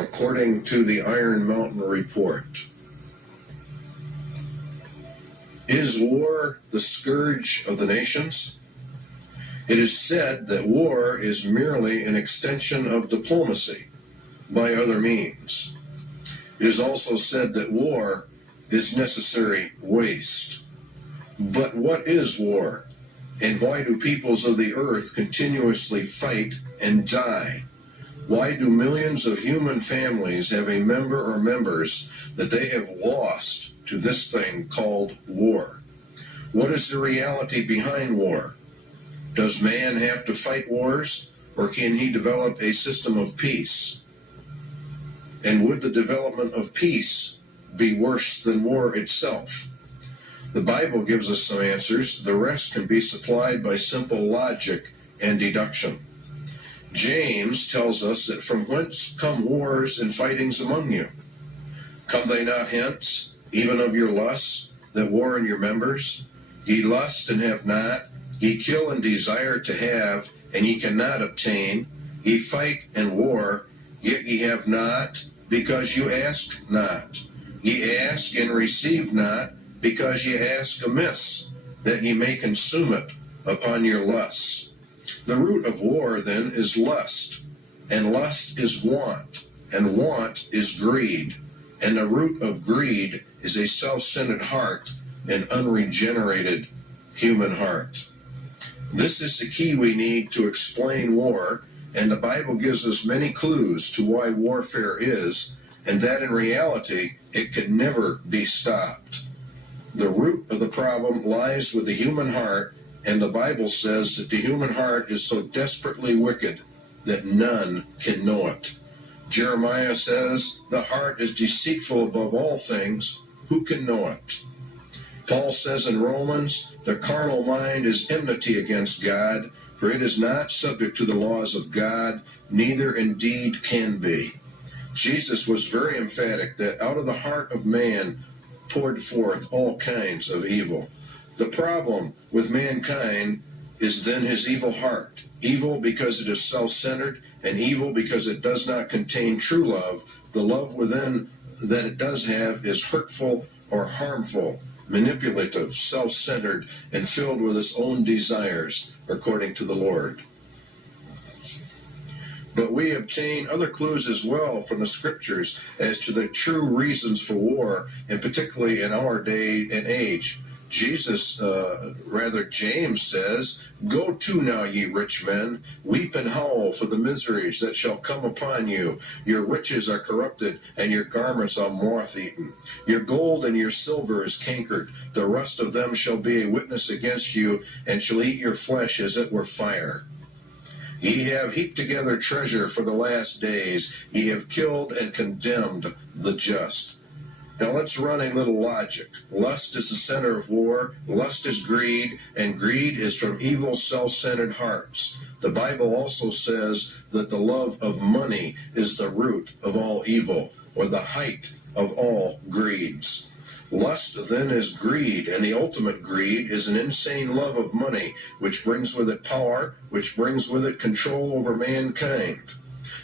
according to the Iron Mountain Report. Is war the scourge of the nations? It is said that war is merely an extension of diplomacy by other means. It is also said that war is necessary waste. But what is war? And why do peoples of the earth continuously fight and die? Why do millions of human families have a member or members that they have lost to this thing called war? What is the reality behind war? Does man have to fight wars, or can he develop a system of peace? And would the development of peace be worse than war itself? The Bible gives us some answers. The rest can be supplied by simple logic and deduction. James tells us that from whence come wars and fightings among you? Come they not hence, even of your lusts, that war in your members? Ye lust and have not, ye kill and desire to have, and ye cannot obtain. Ye fight and war, yet ye have not, because you ask not. Ye ask and receive not, because ye ask amiss, that ye may consume it upon your lusts. The root of war, then, is lust, and lust is want, and want is greed, and the root of greed is a self-centered heart, an unregenerated human heart. This is the key we need to explain war, and the Bible gives us many clues to why warfare is, and that in reality it can never be stopped. The root of the problem lies with the human heart, and the Bible says that the human heart is so desperately wicked that none can know it. Jeremiah says, the heart is deceitful above all things, who can know it? Paul says in Romans, the carnal mind is enmity against God, for it is not subject to the laws of God, neither indeed can be. Jesus was very emphatic that out of the heart of man poured forth all kinds of evil. The problem with mankind is then his evil heart. Evil because it is self-centered, and evil because it does not contain true love. The love within that it does have is hurtful or harmful, manipulative, self-centered, and filled with its own desires, according to the Lord. But we obtain other clues as well from the scriptures as to the true reasons for war, and particularly in our day and age. James says, Go to now, ye rich men, weep and howl for the miseries that shall come upon you. Your riches are corrupted, and your garments are moth-eaten. Your gold and your silver is cankered. The rust of them shall be a witness against you, and shall eat your flesh as it were fire. Ye have heaped together treasure for the last days. Ye have killed and condemned the just. Now let's run a little logic. Lust is the center of war, lust is greed, and greed is from evil, self-centered hearts. The Bible also says that the love of money is the root of all evil, or the height of all greeds. Lust then is greed, and the ultimate greed is an insane love of money, which brings with it power, which brings with it control over mankind.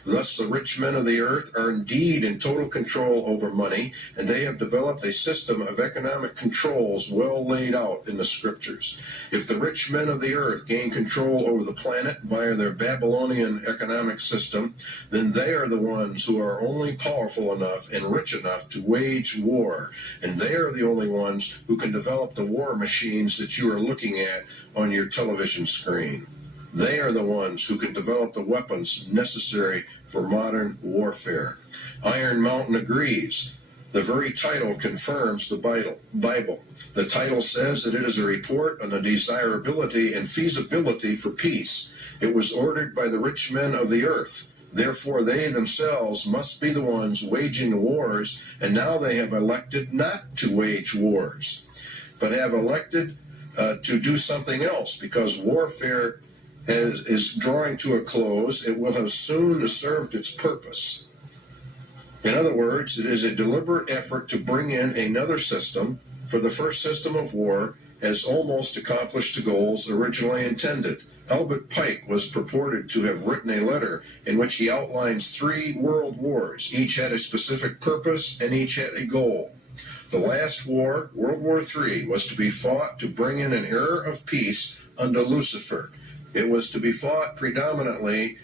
Thus, the rich men of the earth are indeed in total control over money, and they have developed a system of economic controls well laid out in the scriptures. If the rich men of the earth gain control over the planet via their Babylonian economic system, then they are the ones who are only powerful enough and rich enough to wage war, and they are the only ones who can develop the war machines that you are looking at on your television screen. They are the ones who can develop the weapons necessary for modern warfare. Iron Mountain agrees. The very title confirms the Bible. The title says that it is a report on the desirability and feasibility for peace. It was ordered by the rich men of the earth. Therefore, they themselves must be the ones waging the wars, and now they have elected not to wage wars, but have elected to do something else, because warfare is drawing to a close. It will have soon served its purpose. In other words, it is a deliberate effort to bring in another system, for the first system of war has almost accomplished the goals originally intended. Albert Pike was purported to have written a letter in which he outlines 3 world wars. Each had a specific purpose and each had a goal. The last war, World War III, was to be fought to bring in an era of peace under Lucifer. It was to be fought predominantly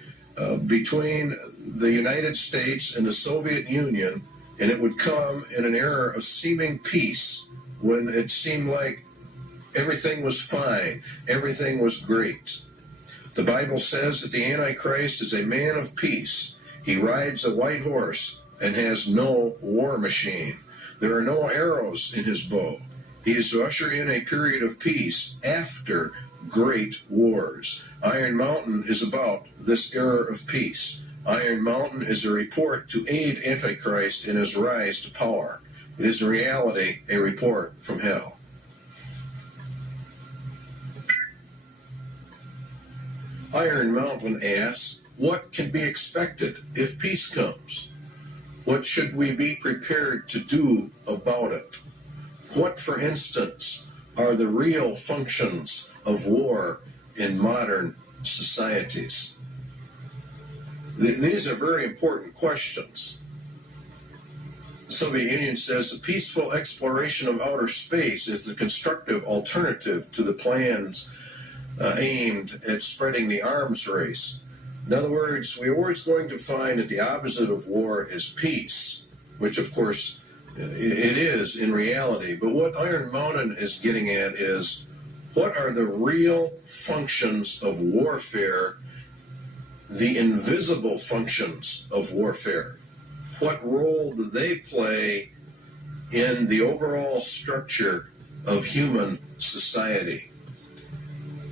between the United States and the Soviet Union, and it would come in an era of seeming peace when it seemed like everything was fine, everything was great. The Bible says that the Antichrist is a man of peace. He rides a white horse and has no war machine. There are no arrows in his bow. He is to usher in a period of peace after great wars. Iron Mountain is about this era of peace. Iron Mountain is a report to aid Antichrist in his rise to power. It is in reality a report from hell. Iron Mountain asks, what can be expected if peace comes? What should we be prepared to do about it? What, for instance, are the real functions of war in modern societies? These are very important questions. The Soviet Union says the peaceful exploration of outer space is the constructive alternative to the plans aimed at spreading the arms race. In other words, we're always going to find that the opposite of war is peace, which of course it is in reality. But what Iron Mountain is getting at is, what are the real functions of warfare, the invisible functions of warfare? What role do they play in the overall structure of human society?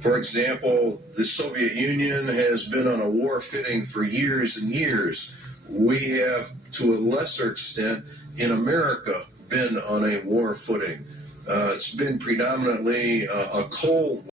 For example, the Soviet Union has been on a war footing for years and years. We have, to a lesser extent, in America, been on a war footing. It's been predominantly a Cold